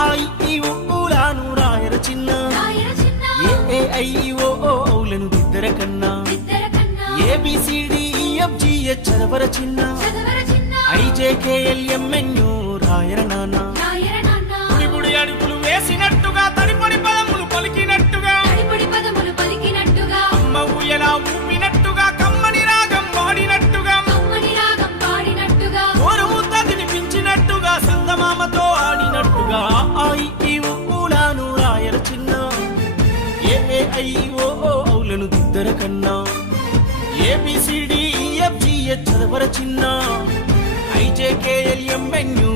ఆ ఈ ఊలాను రాయర చిన్న ఏ ఐ ఓ ఔలను దిద్దర కన్నా ABCDEFGH చదవర చిన్న IJKLMNO రాయర నాన్న గుడి గుడి అడుగులు వేసినట్టుగా తడిపడి పదములు పలికినట్టుగా అమ్మ ఊయలా ఊపినట్టుగా కమ్మని రాగం వాడినట్టుగా ఓరు ముద్ద తినిపించినట్టుగా సంగమామతో ఆడినట్టుగా ఆ ఈ ఊలాను రాయర చిన్న ఏ ఐ ఓ ఔలను దిద్దర కన్నా ABCDEFGH చదవర చిన్న IJKLMNO